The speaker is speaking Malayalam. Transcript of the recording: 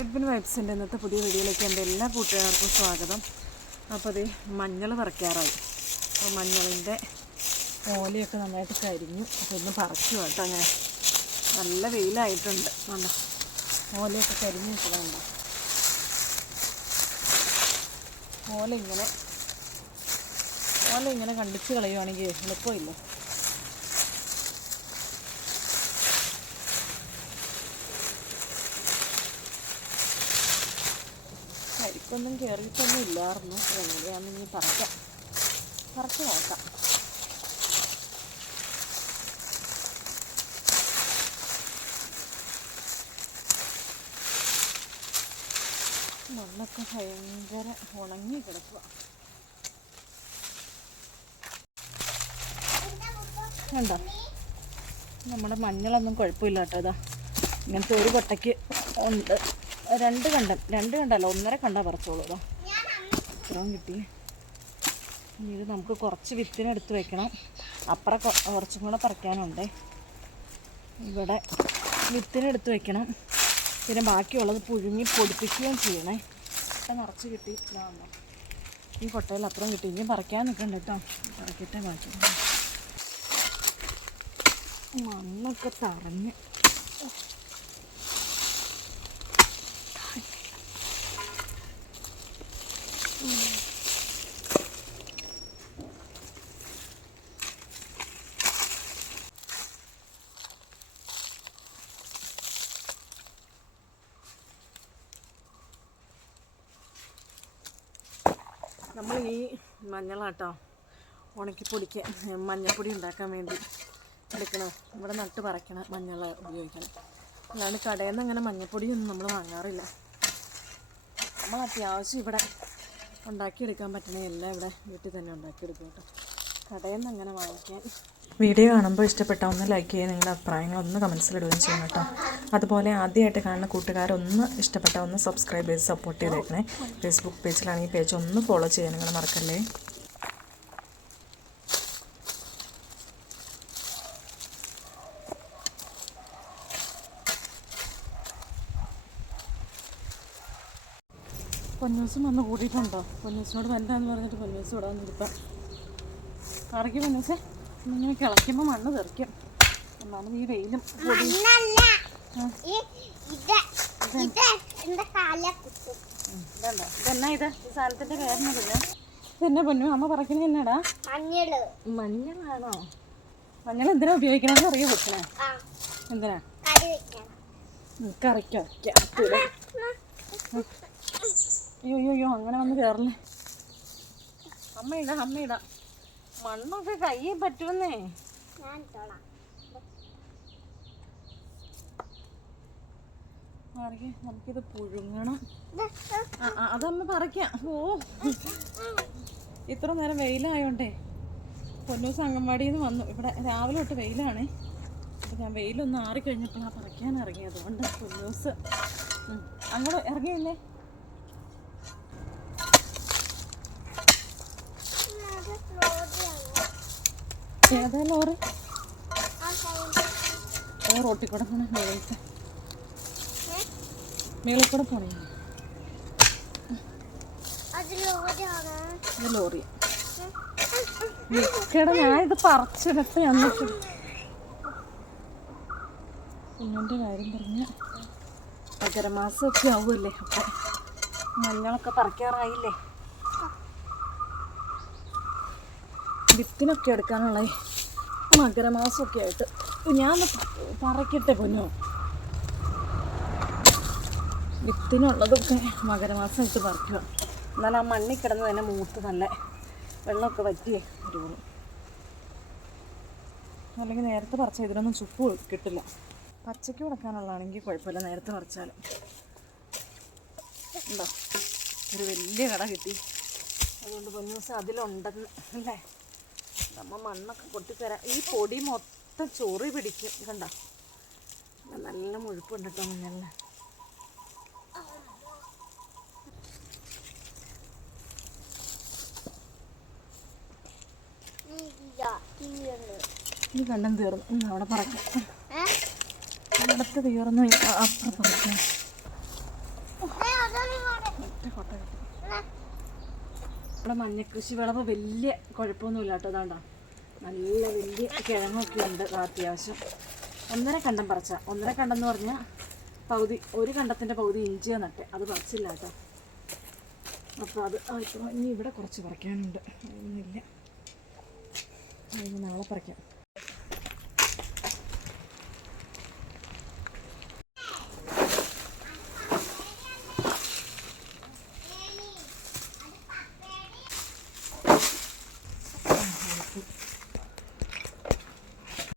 എഡ്വിൻ വൈബ്സിൻ്റെ ഇന്നത്തെ പുതിയ വീഡിയോയിലേക്ക് എൻ്റെ എല്ലാ കൂട്ടുകാർക്കും സ്വാഗതം. അപ്പോൾ അത് മഞ്ഞൾ പറിക്കാറായി. അപ്പോൾ മഞ്ഞളിൻ്റെ ഓലയൊക്കെ നന്നായിട്ട് കരിഞ്ഞു. അപ്പോൾ ഇന്ന് പറിച്ചു കേട്ടോ. ഞാൻ നല്ല വെയിലായിട്ടുണ്ട്. കണ്ടോ, ഓലയൊക്കെ കരിഞ്ഞു കിട്ടുന്നുണ്ടോ. ഓല ഇങ്ങനെ കണ്ടിച്ച് കളയുവാണെങ്കിൽ എളുപ്പമില്ല. കരിക്കൊന്നും കയറിയിട്ടൊന്നും ഇല്ലായിരുന്നു. എങ്ങനെയാണെന്ന് ഇനി പറിച്ച് നോക്കാം. മണ്ണൊക്കെ ഭയങ്കര ഉണങ്ങി കിടക്കുക. കണ്ടോ, നമ്മുടെ മഞ്ഞളൊന്നും കുഴപ്പമില്ല കേട്ടോ. ഇതാ ഇങ്ങനത്തെ ഒരു കൊട്ടയ്ക്ക് ഉണ്ട്. രണ്ട് കണ്ടല്ല, 1.5 കണ്ട പറിച്ചോളൂ. ഇതാ ഇത്രയും കിട്ടി. ഇത് നമുക്ക് കുറച്ച് വിത്തിനെടുത്ത് വെക്കണം. അപ്പുറം കുറച്ചും കൂടെ പറിക്കാനുണ്ട്. ഇവിടെ വിത്തിനെടുത്ത് വെക്കണം. പിന്നെ ബാക്കിയുള്ളത് പുഴുങ്ങി പൊടിപ്പിക്കുകയും ചെയ്യണേ. നിറച്ച് കിട്ടി. ഈ കൊട്ടയിൽ അത്രയും കിട്ടി. ഇനി പറിക്കാൻ നിൽക്കണ്ട കേട്ടോ. പറിക്കട്ടെ ബാക്കി. മണ്ണൊക്കെ തറഞ്ഞ് നമ്മൾ ഈ മഞ്ഞളാട്ടോ ഉണക്കി പൊടിക്കാൻ, മഞ്ഞൾപ്പൊടി ഉണ്ടാക്കാൻ വേണ്ടി എടുക്കണം. ഇവിടെ നട്ട് പറിക്കണം മഞ്ഞൾ ഉപയോഗിക്കണം. അല്ലാണ്ട് കടയിൽ നിന്ന് അങ്ങനെ മഞ്ഞൾപ്പൊടിയൊന്നും നമ്മൾ വാങ്ങാറില്ല. നമ്മൾ അത്യാവശ്യം ഇവിടെ ഉണ്ടാക്കിയെടുക്കാൻ പറ്റണ എല്ലാം ഇവിടെ വീട്ടിൽ തന്നെ ഉണ്ടാക്കിയെടുക്കും കേട്ടോ. കടയിൽ നിന്ന് അങ്ങനെ വാങ്ങിക്കാൻ. വീഡിയോ കാണുമ്പോൾ ഇഷ്ടപ്പെട്ട ഒന്ന് ലൈക്ക് ചെയ്യുക, നിങ്ങളുടെ അഭിപ്രായങ്ങളൊന്ന് കമൻസിലിടുകയും ചെയ്യണം കേട്ടോ. അതുപോലെ ആദ്യമായിട്ട് കാണുന്ന കൂട്ടുകാരൊന്ന് ഇഷ്ടപ്പെട്ട ഒന്ന് സബ്സ്ക്രൈബ് ചെയ്ത് സപ്പോർട്ട് ചെയ്തേക്കണേ. ഫേസ്ബുക്ക് പേജിലാണെങ്കിൽ പേജ് ഒന്ന് ഫോളോ ചെയ്യാൻ നിങ്ങൾ മറക്കല്ലേ. പൊന്നൂസും വന്ന് കൂടിയിട്ടുണ്ടോ? പൊന്നൂസിനോട് വരണ്ടാന്ന് പറഞ്ഞിട്ട് പൊന്നൂസ് ഇവിടെ വന്നിരിക്കാം. കറിക്ക് പൊന്നൂസേ ഇങ്ങനെ കിളയ്ക്കുമ്പോൾ മണ്ണ് തെറിക്കും. ഒന്നാമത് ഈ വെയിലും പൊടി. ഇതെന്നാ ഇത്? ഈ സാധനത്തിൻ്റെ പേരെന്നാ പിന്നെ? ഇതെന്നാ പൊന്നു അമ്മ പറക്കണേ? എന്നാടാ? മഞ്ഞളാണോ? മഞ്ഞൾ എന്തിനാ ഉപയോഗിക്കണമെന്ന് അറിയോ വെക്കണേ? എന്തിനാ? കറിക്കോ? അയ്യോ അങ്ങനെ വന്ന് കയറല്ലേ. അമ്മയിടാ മണ്ണൊക്കെ കയ്യിൽ പറ്റുമെന്നേ. നമുക്കിത് പുഴുങ്ങണം. അതമ്മ പറിക്കാം. ഓ, ഇത്ര നേരം വെയിലായോണ്ടേ പൊന്നൂസ് അംഗൻവാടിയിൽ നിന്ന് വന്നു. ഇവിടെ രാവിലെ തൊട്ട് വെയിലാണേ. അപ്പം ഞാൻ വെയിലൊന്ന് ആറിക്കഴിഞ്ഞപ്പോഴാണ് പറിക്കാൻ ഇറങ്ങി. അതുകൊണ്ട് പൊന്നൂസ് അങ്ങോട്ട് ഇറങ്ങിയില്ലേ? ഏതാ ലോറി? റോട്ടിൽ കൂടെ പോണേ, മേളിൽ കൂടെ പോണേ. ലോറി നിൽക്കട. ഞാനിത് പറിച്ചിടത്ത് എന്നിട്ട് കുഞ്ഞിൻ്റെ കാര്യം പറഞ്ഞ് മകരമാസമൊക്കെ ആവുമല്ലേ. അപ്പം മഞ്ഞളൊക്കെ പറിക്കാറായില്ലേ. വിത്തിനൊക്കെ എടുക്കാനുള്ള മകരമാസമൊക്കെ ആയിട്ട് ഞാൻ പറിക്കട്ടെ പൊന്നോ. വിത്തിനുള്ളതൊക്കെ മകരമാസമായിട്ട് പറിക്കുക. എന്നാൽ ആ മണ്ണിൽ കിടന്ന് തന്നെ മൂത്ത് നല്ല വെള്ളമൊക്കെ വറ്റിയേ വരുള്ളൂ. അല്ലെങ്കിൽ നേരത്തെ പറിച്ചാൽ ഇതിനൊന്നും ചുപ്പ് കിട്ടില്ല. പച്ചയ്ക്ക് കൊടുക്കാനുള്ളതാണെങ്കിൽ കുഴപ്പമില്ല, നേരത്തെ പറിച്ചാൽ. ഉണ്ടോ, ഒരു വലിയ കട കിട്ടി. അതുകൊണ്ട് പൊന്നൂസ് അതിലുണ്ടെന്ന് അല്ലേ. നമ്മ മണ്ണൊക്കെ കൊട്ടിത്തരാം. ഈ പൊടി മൊത്തം ചൊറി പിടിക്കും. കണ്ടോ, നല്ല മുഴുപ്പുണ്ട് കേട്ടോ മഞ്ഞളിന്. ഈ കണ്ടം തീർന്നു. അവിടെ പറക്കാം. അവിടത്തെ തീർന്നു. അപ്പുറം പറക്കാം. നമ്മുടെ മഞ്ഞക്കൃഷി വിളവ് വലിയ കുഴപ്പമൊന്നുമില്ല കേട്ടോ. അതാണ്ടോ നല്ല വലിയ കിഴങ്ങൊക്കെ ഉണ്ട് അത്യാവശ്യം. 1.5 കണ്ടം പറിച്ച 1.5 കണ്ടം എന്ന് പറഞ്ഞാൽ പകുതി, ഒരു കണ്ടത്തിൻ്റെ പകുതി ഇഞ്ചിയാണ് നട്ടെ, അത് പറിച്ചില്ല കേട്ടോ. അപ്പോൾ അത് ഇപ്പോൾ ഇനി ഇവിടെ കുറച്ച് പറിക്കാനുണ്ട്, ഒന്നുമില്ല, നാളെ പറിക്കാം.